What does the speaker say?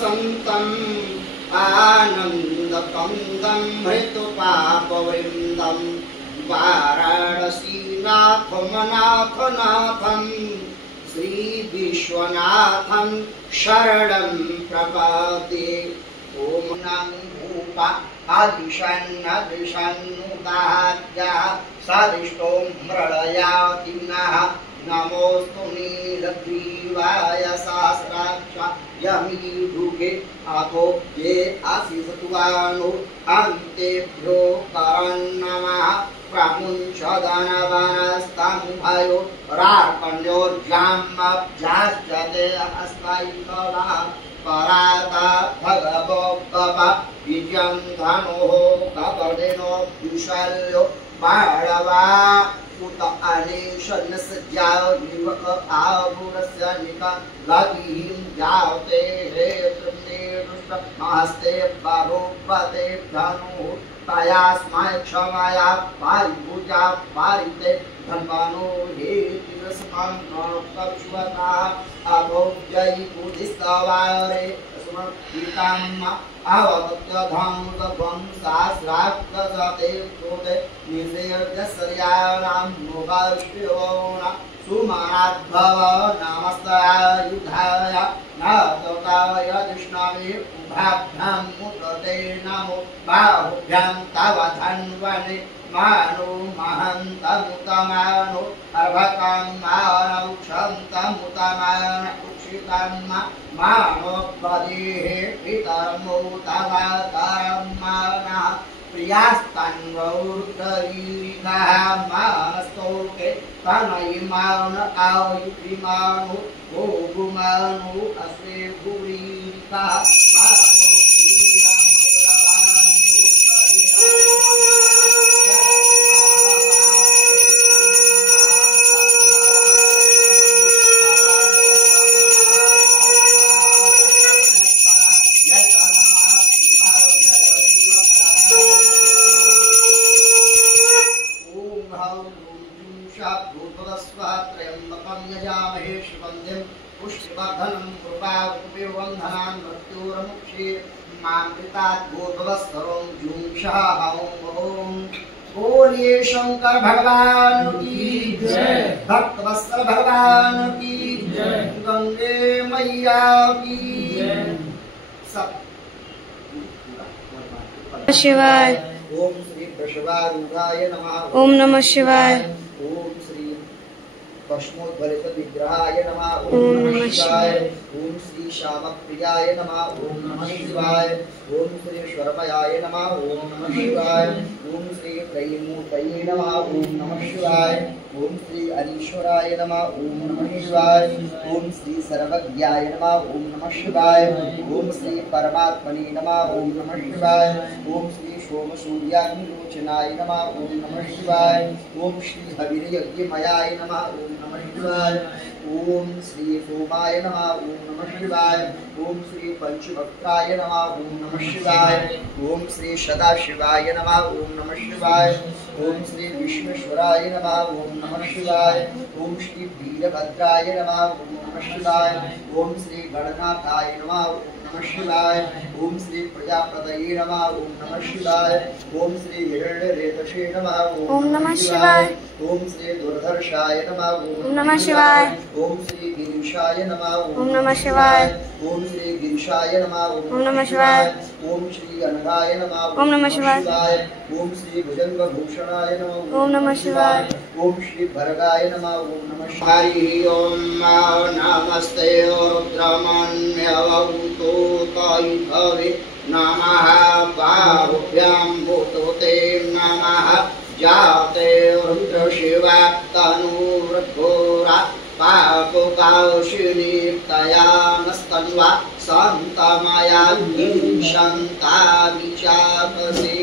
वसन्तम् आनन्दकन्दं मृत्युपापवृन्दं वाराणसीनाथमनाथनाथं श्रीविश्वनाथं शरणं प्रपद्ये। ॐ नमः भूपा आदिशन्नदिशन्नुदाद्याः सादिष्टो मृळयाति नः नमोऽस्तु नीलग्रीवाय सहस्राक्षायमीढुके अथो ये आसीसतुवानो अन्तेभ्यो करन्नमः प्रमुञ्चदनवनस्तमुभयो रार्कण्योर्जामब्जाश्चते अस्मैकलः पराता भगवो गव विजयं धनुः कपदिनो विशल्यो बाळवा उत अनेशन्नसज्जाविवक आभुरस्य निका गतिं जाते हे तृप्तिरुष्ट महस्ते बाहुपते धनुः तयास्मै क्षमया पारिभुजा पारिते धन्वनो हे तिरस्मं प्रणतश्वता अभोजयि बुद्धिस्तवारे स्मृतिकाम अवगत्यधं सहस्राक्षते कृते निषेव्यसर्याणां मुखाश्रियोण सुमनाद्भव नमस्तायुधाय नातोताय विष्णवे उभाभ्यां मुदते नमो बाहुभ्यां तव धन्वने मानो महन्तमुतमानो अर्भकं मानौक्षन्तमुतमान उक्षितं मानो बदेः पितर्मुतमतरं मानः प्रियास्तन्वौर्धरीगः मानस्तोके तनयिमान आयुधिमानो भोगुमानो अस्मे भूरिकः मानो त्र्यंबकं यजामहे शिवन्दिं पुष्टिवर्धनं कृपावृतिवन्धनान् मृत्योर्मुक्षे मामृतात् भूतवस्तरं जुंषः ॐ बोलिए शंकर भगवान की जय, भक्तवत्सल भगवान की जय, गंगे मैया की जय। सब शिवाय। ओम श्री वृषभारूढ़ाय नमः। ओम नमः शिवाय। ओम श्री भस्मोद्भलित विग्रहाय नमः। ओम नमः शिवाय। ओम श्री श्यामप्रियाय नमः। ओम नमः शिवाय। ओम श्री ईश्वरमयाय नमः। ओम नमः शिवाय। ओम श्री त्रयीमूर्तये नमः। ओम नमः शिवाय। ओम श्री अनीश्वराय नमः। ओम नमः शिवाय। ओम श्री सर्वज्ञाय नमः। ओम नमः शिवाय। ओम श्री परमात्मने नमः। ओम नमः शिवाय। ओम श्री सोम सूर्याग्निलोचनाय नमः। ओम नमः शिवाय। ओम श्री हविर्यज्ञमयाय नमः। ओम नमः शिवाय। ओम श्री सोमाय नमः। ओम नमः शिवाय। ओम श्री पंचभक्ताय नमः। ओम नमः शिवाय। ओम श्री सदाशिवाय नमः। ओम नमः शिवाय। ओम श्री विश्वेश्वराय नमः। ओम नमः शिवाय। ओम श्री वीरभद्राय नमः। ओम नमः शिवाय। ओम श्री गणनाथाय नमः। ओम नमः शिवाय। ओम श्री प्रजापतये नमः। ओम नमः शिवाय। ओम श्री हिरण्यरेतसे नमः। ओम नमः शिवाय। ओम श्री दुर्धर्षाय नमः। ओम नमः शिवाय। ओम श्री गिरीशाय नमः। ओम नमः शिवाय। ओम श्री गिरीशाय नमः। ओम नमः शिवाय। ओम श्री अनगाय नमः। ओम नमः शिवाय। ओम श्री भुजंगभूषणाय नमः। ओम नमः शिवाय। ओम श्री भरगाय नमः। ओम नमः शिवाय। हरि ओम नमस्ते रुद्रमन्यवन्तु तैभवे नमः। बाहुभ्यां भूतोते नमः। जाते रुद्रशिवा तनूर्घोरा पापुकाशिनी तया नस्तन्वा सन्तमया शान्ता विचापसे।